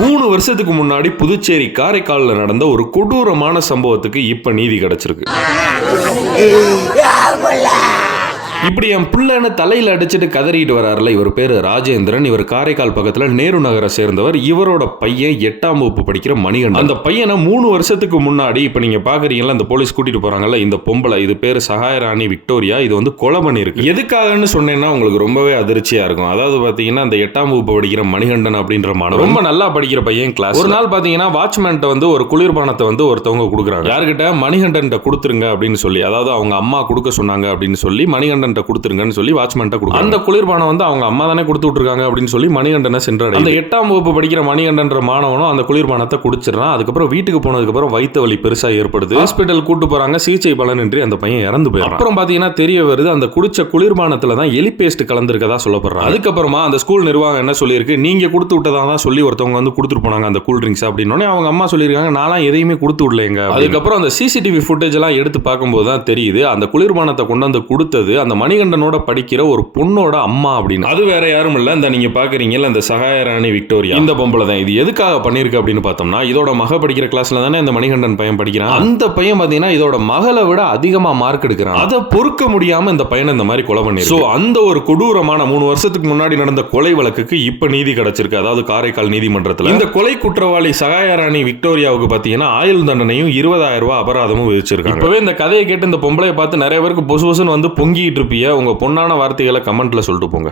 3 வருஷத்துக்கு முன்னாடி புதுச்சேரி காரைக்காலில் நடந்த ஒரு கொடூரமான சம்பவத்துக்கு இப்ப நீதி கிடைச்சிருக்கு. இப்படி என் பிள்ளைன்னு தலையில அடிச்சுட்டு கதறிட்டு வராருல, இவர் பேரு ராஜேந்திரன். இவர் காரைக்கால் பக்கத்துல நேரு நகரை சேர்ந்தவர். இவரோட பையன் 8ஆம் வகுப்பு படிக்கிற மணிகண்டன். அந்த பையனை 3 வருஷத்துக்கு முன்னாடி இப்ப நீங்க பாக்குறீங்கல்ல, அந்த போலீஸ் கூட்டிட்டு போறாங்கல்ல, இந்த பொம்பளை, இது பேரு சகாயராணி விக்டோரியா. இது வந்து கொலை பண்ணிருக்கு. எதுக்காகன்னு சொன்னேன்னா உங்களுக்கு ரொம்பவே அதிர்ச்சியா இருக்கும். அதாவது பாத்தீங்கன்னா, அந்த 8ஆம் வகுப்பு படிக்கிற மணிகண்டன் அப்படின்ற மாணவன் ரொம்ப நல்லா படிக்கிற பையன். கிளாஸ் ஒரு நாள் பாத்தீங்கன்னா, வாட்ச்மேன்ட்ட வந்து ஒரு குளிர்பானத்தை வந்து ஒருத்தவங்க கொடுக்குறாங்க. யாருக்கிட்ட? மணிகண்டன் கொடுத்துருங்க அப்படின்னு சொல்லி, அதாவது அவங்க அம்மா கொடுக்க சொன்னாங்க அப்படின்னு சொல்லி மணிகண்டன் கொடுத்துருங்கன்னு சொல்லி வாட்ச்மேன்ட்ட கொடுக்குறாங்க. அந்த குளிர்பானம் வந்து அவங்க அம்மா தானே கொடுத்து விட்டுருக்காங்க அப்படின்னு சொல்லி மணிகண்டனை சென்றடையும். அந்த 8ஆம் வகுப்பு படிக்கிற மணிகண்டன்ற மாணவனும் அந்த குளிர்பானத்தை குடிச்சிடறான். அதுக்கப்புறம் வீட்டுக்கு போனதுக்கு அப்புறம் வயிற்று வலி பெருசா ஏற்படுது. ஹாஸ்பிட்டல் கூட்டு போறாங்க. சிகிச்சை பலனின்றி அந்த பையன் இறந்து போயிடுறான். அப்புறம் பாத்தீங்கன்னா தெரிய வருது, அந்த குடிச்ச குளிர்பானத்துல தான் எலி பேஸ்ட் கலந்துருக்கதா சொல்லப்படுறாங்க. அதுக்கப்புறமா அந்த ஸ்கூல் நிர்வாகம் என்ன சொல்லியிருக்கு, நீங்க கொடுத்து விட்டதா தான் சொல்லி ஒருத்தவங்க வந்து கொடுத்துட்டு போனாங்க அந்த கூல் ட்ரிங்க்ஸ் அப்படின்னு. அவங்க அம்மா சொல்லியிருக்காங்க, நான்லாம் எதையுமே கொடுத்து விடலைங்க. அதுக்கப்புறம் அந்த சிசிடிவி ஃபுட்டேஜ் எல்லாம் எடுத்து பார்க்கும்போது தான் தெரியுது, அந்த குளிர்பானத்தை கொண்டு வந்து கொடுத்தது அந்த மணிகண்டனோட படிக்கிற ஒரு பொண்ணோட அம்மா அப்படின்னு. அது வேற யாரும் இல்ல, இந்த நீங்க பாக்குறீங்கல்ல, அந்த சகாயராணி விக்டோரியா, இந்த பொம்பளை தான். இது எதுக்காக பண்ணிருக்கு அப்படின்னு பார்த்தோம்னா, இதோட மக படிக்கிற கிளாஸ்ல தானே இந்த மணிகண்டன் பையன் படிக்கிறான். அந்த பையன் பாத்தீங்கன்னா இதோட மகளை விட அதிகமா மார்க் எடுக்கிறான். அதை பொறுக்க முடியாம இந்த பையனை இந்த மாதிரி கொலை பண்ணிருக்கு. அந்த ஒரு கொடூரமான 3 வருஷத்துக்கு முன்னாடி நடந்த கொலை வழக்குக்கு இப்ப நீதி கிடைச்சிருக்கு. அதாவது காரைக்கால் நீதிமன்றத்தில் இந்த கொலை குற்றவாளி சகாயராணி விக்டோரியாவுக்கு பாத்தீங்கன்னா ஆயுள் தண்டனையும் 20,000 ரூபாய் அபராதமும் விதிச்சிருக்காங்க. இப்பவே இந்த கதையை கேட்டு இந்த பொம்பளையை பார்த்து நிறைய பேருக்கு பொசு பொசுன்னு வந்து பொங்கிட்டு இருப்பீங்க. உங்க பொண்ணான வார்த்தைகளை கமெண்ட்ல சொல்லிட்டு போங்க.